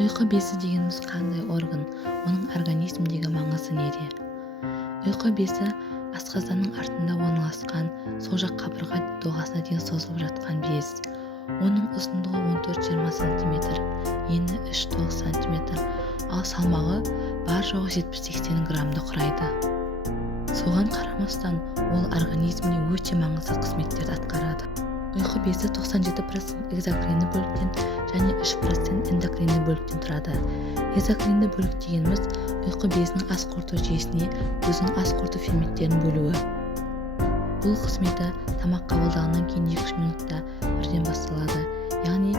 Ұйқы безі дегеніміз қандай орган, оның организмдегі маңызы неде? Ұйқы безі асқазанның артында орналасқан, сол жақ қабырға доғасына дейін созылып жатқан без. Оның ұзындығы 14-20 см, ені 3-9 см, ал салмағы бар жоғы 70-80 граммды құрайды. Соған қарамастан, ол организмде өте маңызды қызметтерді атқарады. Ұйқы безі 97% экзокринді бөліктен және 3% эндокринді бөліктен тұрады. Экзокринді бөлік дегеніміз ұйқы безінің ас қорыту жүйесіне өзінің ас қорыту ферменттерін бөлуі. Бұл қызметі тамақ қабылдағаннан кейін 2 минутта бірден басталады. Яғни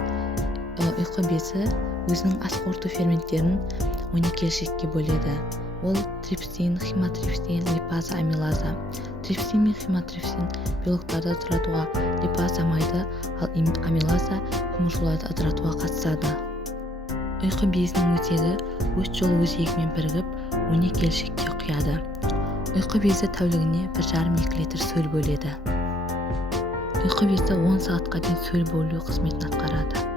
ұйқы безі өзінің ас қорыту ферменттерін 12 келшекке бөледі. Ол трипсин, хематрипсин, липаза, амилаза. Трипсин мен хематрипсин белоктарды ыдыратуға, липаза майды, ал амилаза көмірсуларды ыдыратуға қатысады. Ұйқы безінің өзегі өт жолы өзегімен бірігіп 12 келшекке құяды. Ұйқы безі тәулігіне 1,5-2 литр сөл бөледі. Ұйқы безі 10 сағатқа дейін сөл бөлу қызметін атқарады.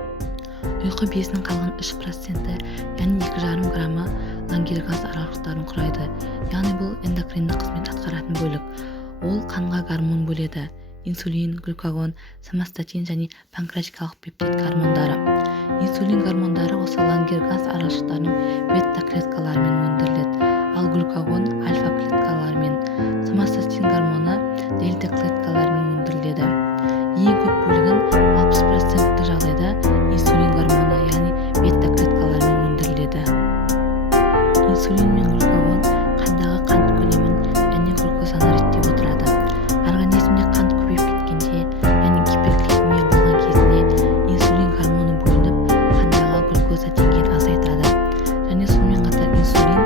Ұйқы безінің қалған 3%, яғни 2,5 граммы лангерганс аралықтарын құрайды. Яғни бұл эндокринді қызмет атқаратын бөлік. Ол қанға гормон бөледі: инсулин, глюкагон, соматостатин және панкреатикалық пептид гормондары. Инсулин гормондары осы лангерганс аралшықтарының бета-клеткаларымен өндіріледі, ал глюкагон альфа клеткаларымен, соматостатин гормоны дельта клеткаларымен өндіріледі. Ең көп бөлігін 60% жағдайда инсулин гормоны, яғни бета-клеткаларымен өндіріледі. Инсулин мен глюкагон қандағы қант көлемін және глюкозаны реттеп отырады. Организмде қант көбейіп кеткенде, яғни гипергликемия болған кезінде инсулин гормоны бөлініп, қандағы глюкоза деңгейін азайтады. Және сонымен қатар инсулин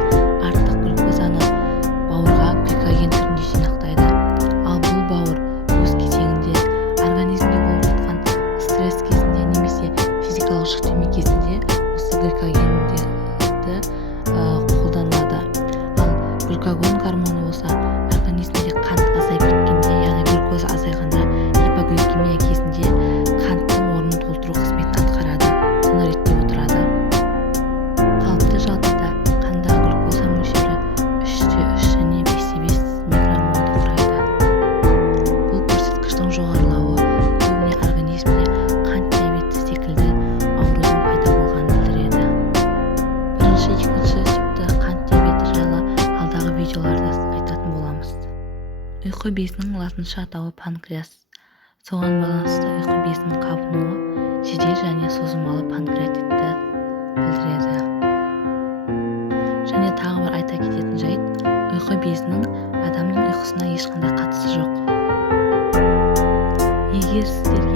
артық глюкозаны бауырға гликоген түрінде жинақтайды. Ал бұл бауыр өз кезегінде организмде болып жатқан стресс кезінде немесе физикалық жүктеме кезінде осы гликогенді қолданылады. Ал глюкагон гормоны болса организмде қант азайып кеткенде, яғни глюкоза азайғанда, гипогликемия кезінде қанттың орнын толтыру қызметін атқарады, соны реттеп отырады. Қалыпты жағдайда қандағы глюкоза мөлшері 3-3 және 5-5 микромолды құрайды. Бұл көрсеткіштің жоғарылауы көбіне организмде қант диабеті секілді аурудың пайда болғанын білдіреді. Бірінші, екінші типті қант диабеті жайлы алдағы видеоларда айтатын боламыз. Ұйқы безінің латынша атауы панкреас. Соған байланысты ұйқы безінің қабынуы жедел және созылмалы панкреатитті білдіреді. Және тағы бір айта кететін жайт, ұйқы безінің адамның ұйқысына ешқандай қатысы жоқ. Егер сіздерге